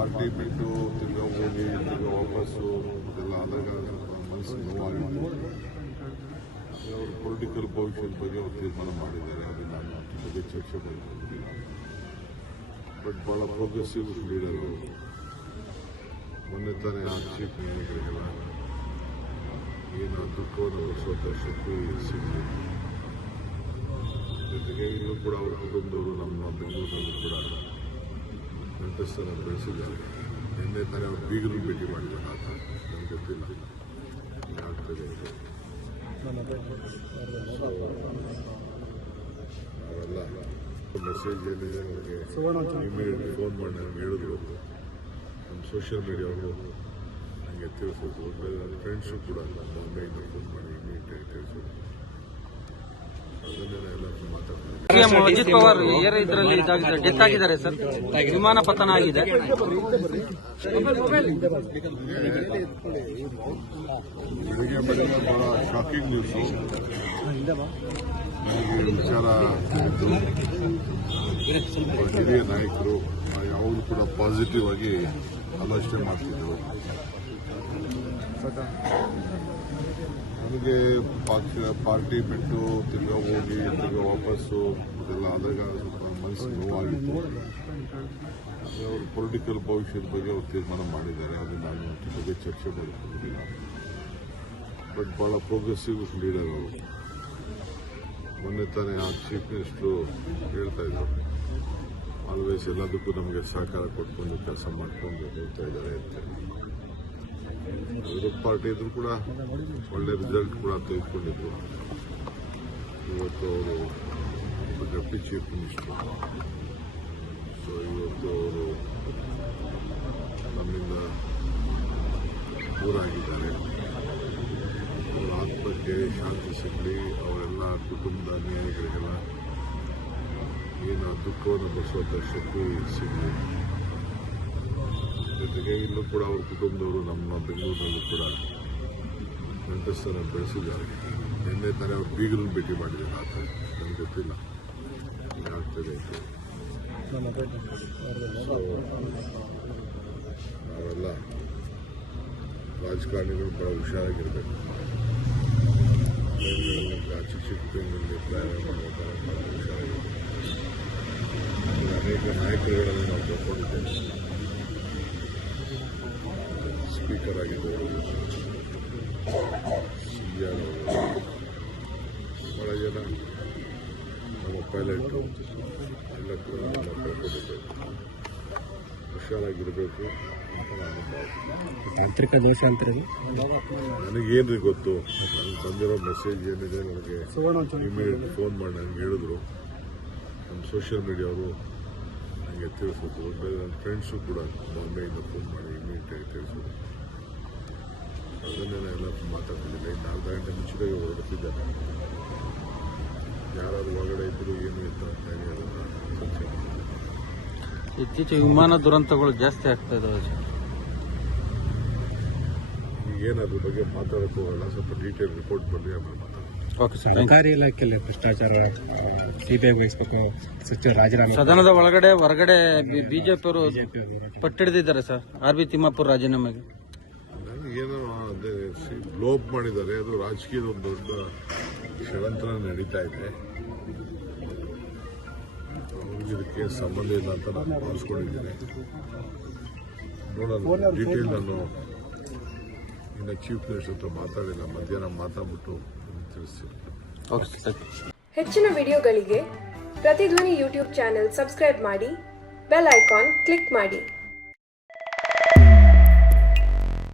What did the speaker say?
Party ಬಿಟ್ಟು ತಿರ್ಗಾ ಹೋಗಿ ತಿರ್ಗಾ ವಾಪಸ್ಸು ಇದೆಲ್ಲ ಆದಾಗ ಮನಸ್ಸಿಗೆ ನೋವಾಗಿತ್ತು. ಅವ್ರ ಪೊಲಿಟಿಕಲ್ ಭವಿಷ್ಯದ ಬಗ್ಗೆ ಅವ್ರು ತೀರ್ಮಾನ ಮಾಡಿದ್ದಾರೆ. ಅದು ನಾನು ಅದ್ರ ಬಗ್ಗೆ ಚರ್ಚೆ ಮಾಡಿಕೊಂಡಿಲ್ಲ. ಬಟ್ ಭಾಳ ಪ್ರೋಗ್ರೆಸಿವ್ ಲೀಡರು. ಮೊನ್ನೆ ತಾನೇ ಆ ಚೀಫ್ ಮಿನಿಸ್ಟರ್ಗೆಲ್ಲ ಏನು ದುಃಖವನ್ನು ಹೊರಿಸುವಂಥ ಶಕ್ತಿ ಸಿಗಲಿ. ಜೊತೆಗೆ ಇಲ್ಲೂ ಕೂಡ ಅವ್ರ ಕುಟುಂಬದವರು ನಮ್ಮ ಬೆಂಗಳೂರಿನಲ್ಲೂ ಕೂಡ ಸಂತಸ್ತನ್ನು ಬೆಳೆಸಿದ್ದಾರೆ. ನಿನ್ನೆ ತಾನೇ ಅವ್ರು ಬೀಗರು ಭೇಟಿ ಮಾಡಿದ್ದಾರೆ. ಆತ ನಮ್ಗೆ ಗೊತ್ತಿಲ್ಲ ಆಗ್ತದೆ ಅವೆಲ್ಲ ಮೆಸೇಜ್ ಏನಿದೆ ನನಗೆ ಇಮಿಡಿಯೇಟ್ ಫೋನ್ ಮಾಡಿ ನನಗೆ ಹೇಳಿದ್ರು. ನಮ್ಮ ಸೋಷಿಯಲ್ ಮೀಡಿಯಾವರು ನನಗೆ ತಿಳಿಸೋದು. ನನ್ನ ಫ್ರೆಂಡ್ಸು ಕೂಡ ಬಾಂಬೆಯಿಂದ ಫೋನ್ ಮಾಡಿ ಇಮಿಡಿಯೇಟಾಗಿ ತಿಳಿಸೋದು. ಅದನ್ನೇ ಎಲ್ಲ ಮಾತಾಡ್ತಾರೆ. ಅಜಿತ್ ಪವಾರ್ ಇದರಲ್ಲಿ ಡೆತ್ ಆಗಿದ್ದಾರೆ ಸರ್. ವಿಮಾನ ಪತನ ಆಗಿದೆ. ಬೆಳಿಗ್ಗೆ ಬಹಳ ಶಾಕಿಂಗ್ ನ್ಯೂಸು. ನನಗೆ ವಿಚಾರ ತಿಳಿದು ಹಿರಿಯ ನಾಯಕರು ಯಾವಾಗಲೂ ಕೂಡ ಪಾಸಿಟಿವ್ ಆಗಿ ಆಲೋಚನೆ ಮಾಡ್ತಿದ್ದರು. ನನಗೆ ಪಾರ್ಟಿ ಬಿಟ್ಟು ತಿರ್ಗಾ ಹೋಗಿ ತಿರ್ಗಾ ವಾಪಸ್ಸು ಇದೆಲ್ಲ ಆದಾಗ ಸ್ವಲ್ಪ ಮನಸ್ಸಿಗೆ ನೋವಾಗಿತ್ತು. ಅವ್ರ ಪೊಲಿಟಿಕಲ್ ಭವಿಷ್ಯದ ಬಗ್ಗೆ ಅವ್ರು ತೀರ್ಮಾನ ಮಾಡಿದ್ದಾರೆ. ಅದು ನಾನು ಅದ್ರ ಬಗ್ಗೆ ಚರ್ಚೆ ಮಾಡಿಕೊಂಡಿಲ್ಲ. ಬಟ್ ಭಾಳ ಪ್ರೋಗ್ರೆಸಿವ್ ಲೀಡರ್ ಅವರು. ಮೊನ್ನೆ ತಾನೇ ಆ ಚೀಫ್ ಮಿನಿಸ್ಟರು ಹೇಳ್ತಾ ಇದ್ರು, ಆಲ್ವೇಸ್ ಎಲ್ಲದಕ್ಕೂ ನಮಗೆ ಸಹಕಾರ ಕೊಟ್ಕೊಂಡು ಕೆಲಸ ಮಾಡಿಕೊಂಡು ಹೋಗ್ತಾ ಇದ್ದಾರೆ ಅಂತ. ವಿರೋಧ ಪಾರ್ಟಿ ಇದ್ರು ಕೂಡ ಒಳ್ಳೆ ರಿಸಲ್ಟ್ ಕೂಡ ತೆಗೆದುಕೊಂಡಿದ್ರು. ಇವತ್ತು ಅವರು ಡೆಪ್ಟಿ ಚೀಫ್ ಮಿನಿಸ್ಟರ್. ಸೊ ಇವತ್ತು ಅವರು ನಮ್ಮಿಂದ ದೂರ ಆಗಿದ್ದಾರೆ. ಅವರ ಆತ್ಮಕ್ಕೆ ಶಾಂತಿ ಸಿಗಲಿ. ಅವರೆಲ್ಲ ಕುಟುಂಬದ ಅನ್ಯಾಯಿಗಳಿಗೆಲ್ಲ ಏನು ದುಃಖವನ್ನು ಭರಿಸುವಂಥ ಶಕ್ತಿ ಸಿಗಲಿ. ಜೊತೆಗೆ ಇಲ್ಲೂ ಕೂಡ ಅವ್ರ ಕುಟುಂಬದವರು ನಮ್ಮ ಬೆಂಗಳೂರಿನಲ್ಲೂ ಕೂಡ ಸಂತಸ್ತನ್ನು ಬೆಳೆಸಿದ್ದಾರೆ. ನಿನ್ನೆ ತಾನೇ ಅವ್ರು ಬೀಗರನ್ನು ಭೇಟಿ ಮಾಡಿದ್ದಾರೆ. ಆತ ನಮ್ಗೆ ಗೊತ್ತಿಲ್ಲ ಆಗ್ತದೆ ನಾವೆಲ್ಲ ರಾಜಕಾರಣಿಗಳು ಬಹಳ ಹುಷಾರಾಗಿರ್ಬೇಕು. ಚಿಕ್ಕ ಚಿಕ್ಕ ಬೆಂಗಳೂರಿಗೆ ಪ್ರಯಾಣ ಮಾಡುವಾಗ ಬಹಳ ಹುಷಾರಾಗಿರ್ಬೇಕು. ಅನೇಕ ನಾಯಕರುಗಳನ್ನು ನಾವು ಬರ್ಕೊಂಡಿದ್ದೇವೆ. ಸ್ಪೀಕರ್ ಆಗಿದ್ದವರು, ಸಿಎಂ ಅವರು, ಬಹಳ ಜನ ನಮ್ಮ ಪೈಲಟು ಎಲ್ಲ ಕೂಡ ನಾವು ಕಳ್ಕೊಂಡಿದ್ದೇವೆ. ಹುಷಾರಾಗಿರಬೇಕು ಅಂತ ನಾನು ಭಾವಿಸ್ತೀನಿ. ತಾಂತ್ರಿಕ ದೋಷ ಅಂತಾರೆ. ನನಗೇನು ಗೊತ್ತು. ನನಗೆ ಬಂದಿರೋ ಮೆಸೇಜ್ ಏನಿದೆ ನನಗೆ ಇಮಿಡಿಯೇಟ್ ಫೋನ್ ಮಾಡಿ ನನಗೆ ಹೇಳಿದ್ರು. ನಮ್ಮ ಸೋಷಿಯಲ್ ಮೀಡಿಯಾವರು ನನಗೆ ತಿಳಿಸೋದು. ನನ್ನ ಫ್ರೆಂಡ್ಸು ಕೂಡ ಬಾಂಬೆಯಿಂದ ಫೋನ್ ಮಾಡಿ ಇಮಿಡಿಯೇಟಾಗಿ ತಿಳಿಸೋದು. ಅದನ್ನೇ ಎಲ್ಲ ಮಾತಾಡ್ತಿದ್ದಿಲ್ಲ. ಇನ್ನು ಅರ್ಧ ಗಂಟೆ ಮುಂಚಿತವಾಗಿ ಹೊರಡುತ್ತಿದ್ದಾರೆ. ಯಾರಾದ್ರು ಒಳಗಡೆ ಇದ್ರು ಏನು ಅಂತ ಅದನ್ನು ಚರ್ಚೆ ಮಾಡಿ. ಇತ್ತೀಚೆಗೆ ವಿಮಾನ ದುರಂತಗಳು ಜಾಸ್ತಿ ಆಗ್ತಾ ಇದಾವೆ. ಈಗೇನು ಅದ್ರ ಬಗ್ಗೆ ಮಾತಾಡೋಕೆ ಹೋಗಲ್ಲ. ಸ್ವಲ್ಪ ಡೀಟೇಲ್ ರಿಪೋರ್ಟ್ ಬಂದರೆ ಆಮೇಲೆ ಮಾತಾಡೋಣ. Okay sir. ಸರ್ಕಾರಿ ಇಲಾಖೆಯಲ್ಲಿ ಭ್ರಷ್ಟಾಚಾರ ಸಿಬಿಐ ವಹಿಸಬೇಕು. ಸಚಿವ ರಾಜೀನಾಮೆ. ಸದನದ ಒಳಗಡೆ ಹೊರಗಡೆ ಬಿಜೆಪಿಯವರು ಪಟ್ಟಿಡಿದಿದ್ದಾರೆ ಸರ್. ಆರ್.ಬಿ. ತಿಮ್ಮಾಪುರ ರಾಜೀನಾಮೆಗೆ ಏನೋ ಅದೇ ಲೋಪ್ ಮಾಡಿದ್ದಾರೆ. ಅದು ರಾಜಕೀಯದ ಒಂದು ದೊಡ್ಡ ಷಡ್ಯಂತ್ರ ನಡೀತಾ ಇದೆ. ಅವ್ರಿಗೆ ಇದಕ್ಕೆ ಸಂಬಂಧ ಇಲ್ಲ ಅಂತ ನಾನು ಭಾವಿಸ್ಕೊಂಡಿದ್ದೇನೆ. ನೋಡೋಣ ಡೀಟೇಲ್. ನಾನು ಇನ್ನು ಚೀಫ್ ಮಿನಿಸ್ಟರ್ ಹತ್ರ ಮಾತಾಡಿಲ್ಲ. ಮಧ್ಯಾಹ್ನ ಮಾತಾಡ್ಬಿಟ್ಟು ತಿಳಿಸ್ತೀನಿ. ಹೆಚ್ಚಿನ ವಿಡಿಯೋಗಳಿಗೆ ಪ್ರತಿಧ್ವನಿ ಯೂಟ್ಯೂಬ್ ಚಾನೆಲ್ ಸಬ್ಸ್ಕ್ರೈಬ್ ಮಾಡಿ, ಬೆಲ್ ಐಕಾನ್ ಕ್ಲಿಕ್ ಮಾಡಿ.